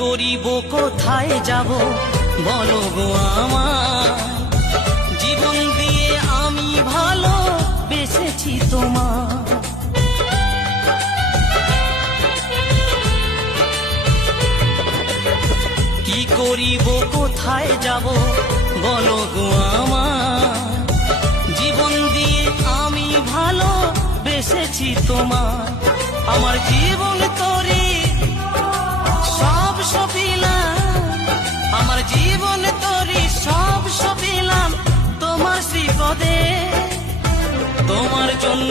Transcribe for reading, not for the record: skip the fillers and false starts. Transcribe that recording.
করিব কোথায় যাব বলো গো আমার, জীবন দিয়ে আমি ভালো বেসেছি তোমার। কি করিব কোথায় যাব বলো গো আমার, জীবন দিয়ে আমি ভালো বেসেছি তোমার। আমার জীবন তোরে সব সপিলাম, আমার জীবন তোরে সব সপিলাম তোমার শ্রীপদে। তোমার জন্য